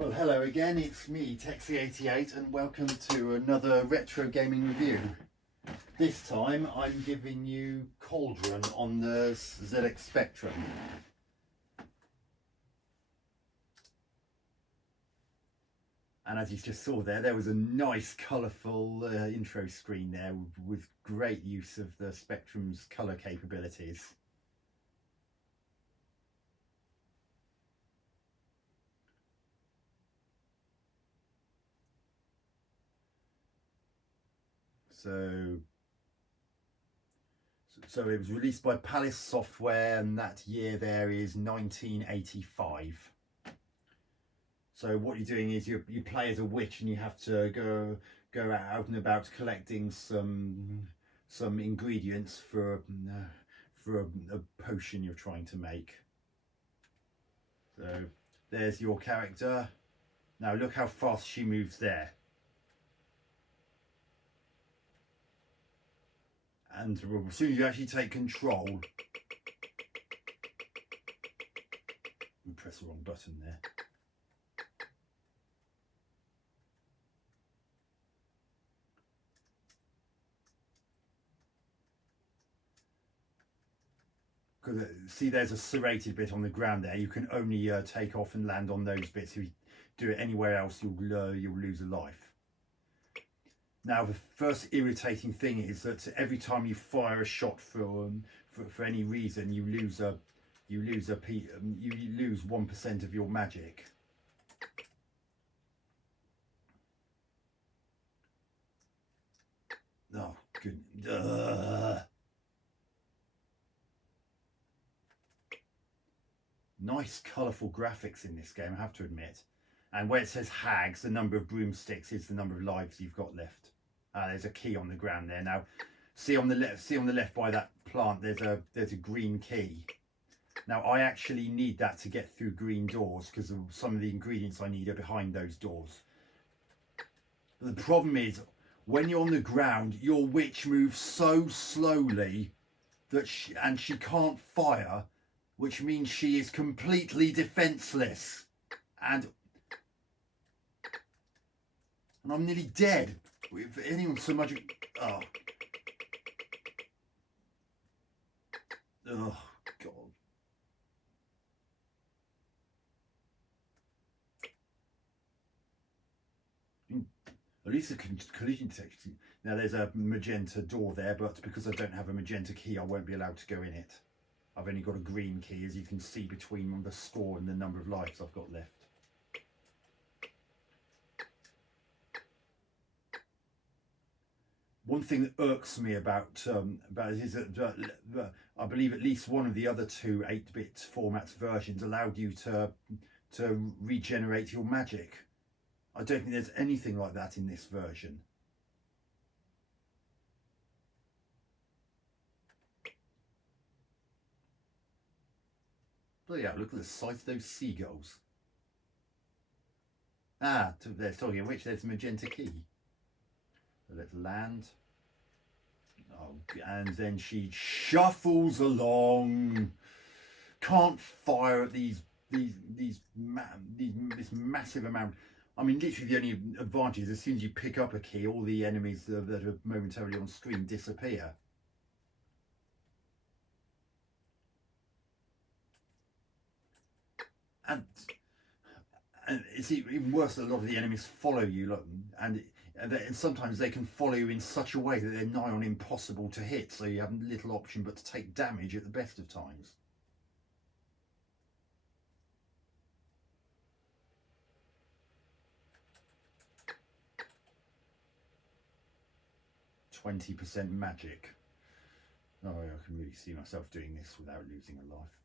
Well, hello again, it's me, Texie88, and welcome to another retro gaming review. This time I'm giving you Cauldron on the ZX Spectrum. And as you just saw there was a nice colourful intro screen there with great use of the Spectrum's colour capabilities. So it was released by Palace Software, and that year there is 1985. So what you're doing is you play as a witch, and you have to go out and about collecting some ingredients for a potion you're trying to make. So there's your character. Now look how fast she moves there. And as soon as you actually take control, you press the wrong button there. Because see, there's a serrated bit on the ground there. You can only take off and land on those bits. If you do it anywhere else, you'll lose a life. Now, the first irritating thing is that every time you fire a shot for any reason, you lose 1% of your magic. Oh, good. Nice, colourful graphics in this game, I have to admit. And where it says hags, the number of broomsticks is the number of lives you've got left. There's a key on the ground there. Now, see on the left by that plant, there's a green key. Now, I actually need that to get through green doors because some of the ingredients I need are behind those doors. But the problem is, when you're on the ground, your witch moves so slowly that she can't fire, which means she is completely defenseless. And I'm nearly dead. If anyone so much... Oh, God. At least the collision detection. Now there's a magenta door there, but because I don't have a magenta key, I won't be allowed to go in it. I've only got a green key, as you can see between the score and the number of lives I've got left. One thing that irks me about it is that I believe at least one of the other two 8-bit formats versions allowed you to regenerate your magic. I don't think there's anything like that in this version. Bloody hell, look at the size of those seagulls. There's talking of which, there's a magenta key. So let's land. Oh, and then she shuffles along. Can't fire at this massive amount. I mean, literally the only advantage is as soon as you pick up a key, all the enemies that are momentarily on screen disappear. And it's even worse that a lot of the enemies follow you, and sometimes they can follow you in such a way that they're nigh on impossible to hit, so you have little option but to take damage at the best of times. %20 magic. Oh, I can really see myself doing this without losing a life.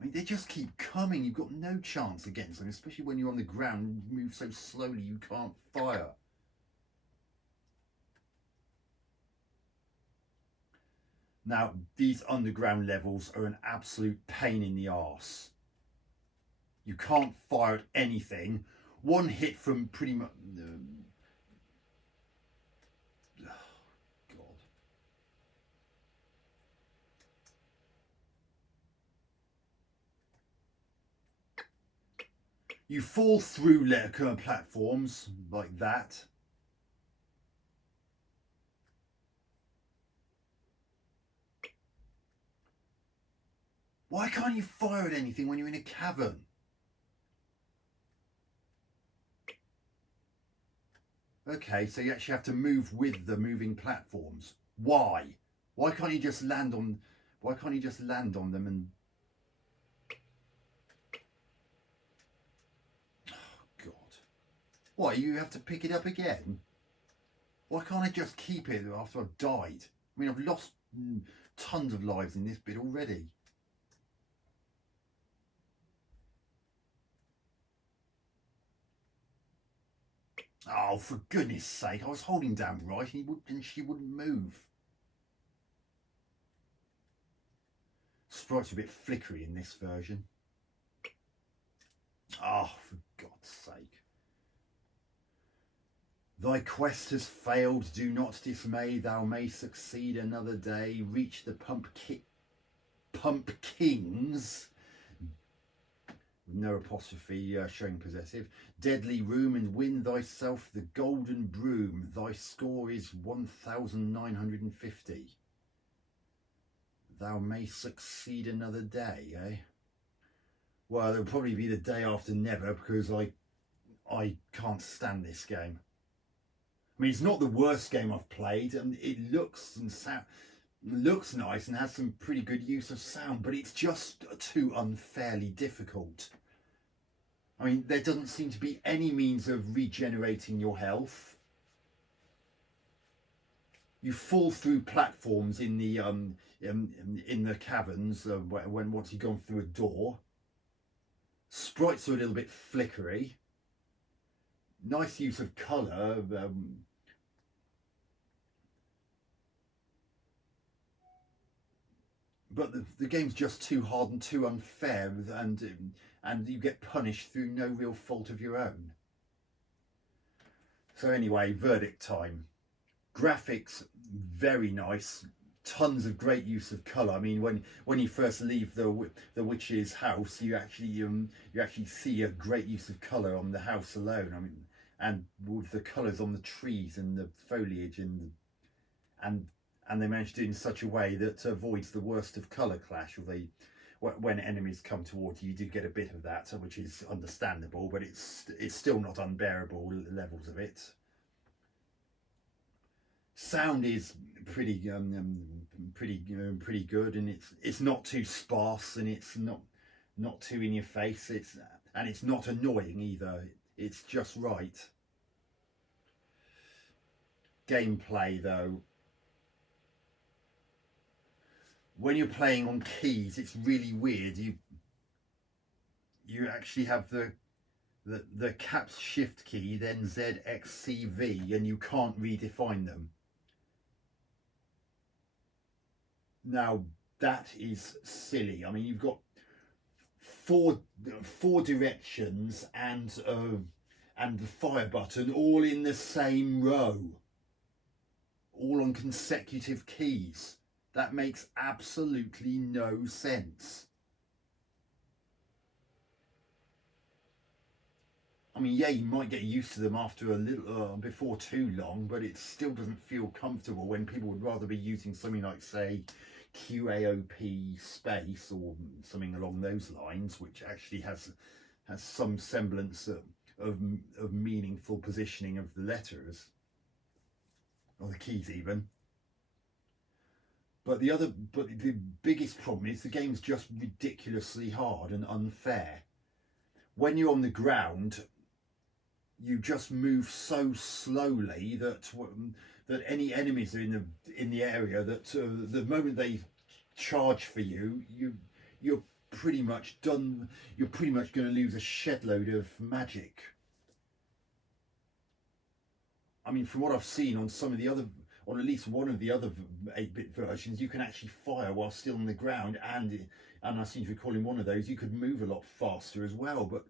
I mean, they just keep coming. You've got no chance against them, especially when you're on the ground. You move so slowly you can't fire. Now, these underground levels are an absolute pain in the arse. You can't fire at anything. One hit from pretty much... You fall through platforms like that. Why can't you fire at anything when you're in a cavern? Okay, so you actually have to move with the moving platforms. Why? Why can't you just land on? Why can't you just land on them and? Oh God! What? You have to pick it up again? Why can't I just keep it after I've died? I mean, I've lost tons of lives in this bit already. Oh, for goodness sake, I was holding down right and she wouldn't move. Sprite's a bit flickery in this version. Oh, for God's sake. Thy quest has failed, do not dismay, thou may succeed another day. Reach the pumpkins, no apostrophe, showing possessive, deadly room, and win thyself the golden broom. Thy score is 1950. Thou may succeed another day, eh? Well, it'll probably be the day after never, because I can't stand this game. I mean, it's not the worst game I've played, and it looks nice and has some pretty good use of sound, but it's just too unfairly difficult. I mean, there doesn't seem to be any means of regenerating your health. You fall through platforms in the caverns once you've gone through a door. Sprites are a little bit flickery. Nice use of colour. But the game's just too hard and too unfair, and you get punished through no real fault of your own. So anyway, verdict time. Graphics, very nice. Tons of great use of colour. I mean, when you first leave the witch's house, you actually see a great use of colour on the house alone. I mean, and with the colours on the trees and the foliage and they managed to do it in such a way that avoids the worst of colour clash. When enemies come towards you, you do get a bit of that, which is understandable, but it's still not unbearable levels of it. Sound is pretty good, and it's not too sparse, and it's not too in your face. It's not annoying either. It's just right. Gameplay though, when you're playing on keys, it's really weird. You actually have the caps shift key, then ZXCV, and you can't redefine them. Now that is silly. I mean, you've got four directions and the fire button all in the same row, all on consecutive keys. That makes absolutely no sense. I mean, yeah, you might get used to them after a little, before too long, but it still doesn't feel comfortable when people would rather be using something like, say, QAOP space or something along those lines, which actually has some semblance of meaningful positioning of the letters, or the keys even. But the biggest problem is the game's just ridiculously hard and unfair. When you're on the ground, you just move so slowly that any enemies are in the area that the moment they charge for you, you're pretty much done. You're pretty much going to lose a shed load of magic. I mean, from what I've seen on some of the other, on at least one of the other 8-bit versions, you can actually fire while still on the ground, and I seem to recall in one of those you could move a lot faster as well, but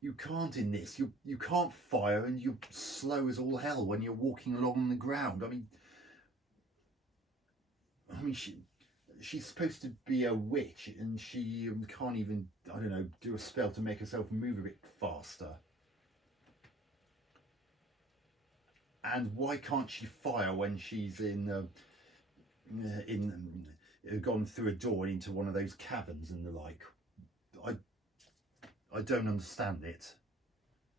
you can't in this. You can't fire, and you're slow as all hell when you're walking along on the ground. I mean, she's supposed to be a witch, and she can't even, I don't know, do a spell to make herself move a bit faster. And why can't she fire when she's gone through a door into one of those caverns and the like? I don't understand it.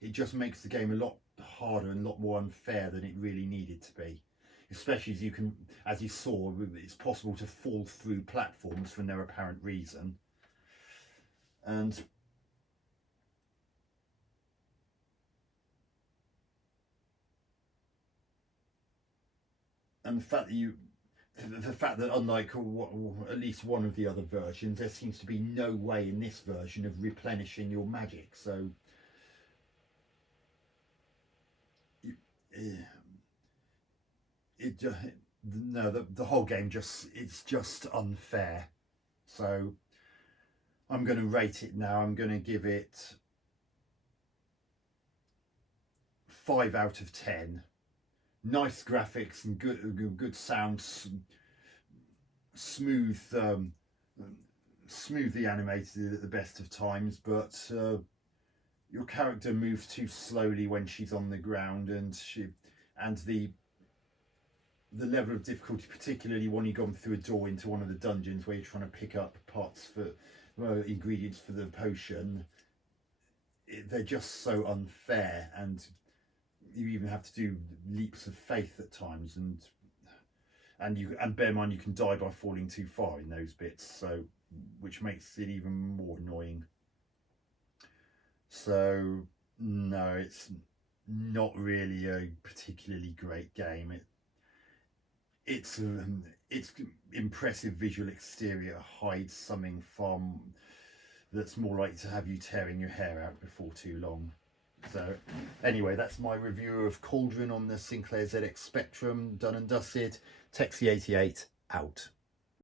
It just makes the game a lot harder and a lot more unfair than it really needed to be. Especially as you saw, it's possible to fall through platforms for no apparent reason. And the fact that unlike at least one of the other versions, there seems to be no way in this version of replenishing your magic. So the whole game it's just unfair. So I'm going to rate it now. I'm going to give it 5 out of 10. Nice graphics and good sound, smoothly animated at the best of times, but your character moves too slowly when she's on the ground, and the level of difficulty, particularly when you've gone through a door into one of the dungeons where you're trying to pick up parts for ingredients for the potion, they're just so unfair, and you even have to do leaps of faith at times, and bear in mind you can die by falling too far in those bits, so which makes it even more annoying. So no, it's not really a particularly great game. It's impressive visual exterior hides something from that's more likely to have you tearing your hair out before too long. So anyway, that's my review of Cauldron on the Sinclair ZX Spectrum, done and dusted. Texie88 out.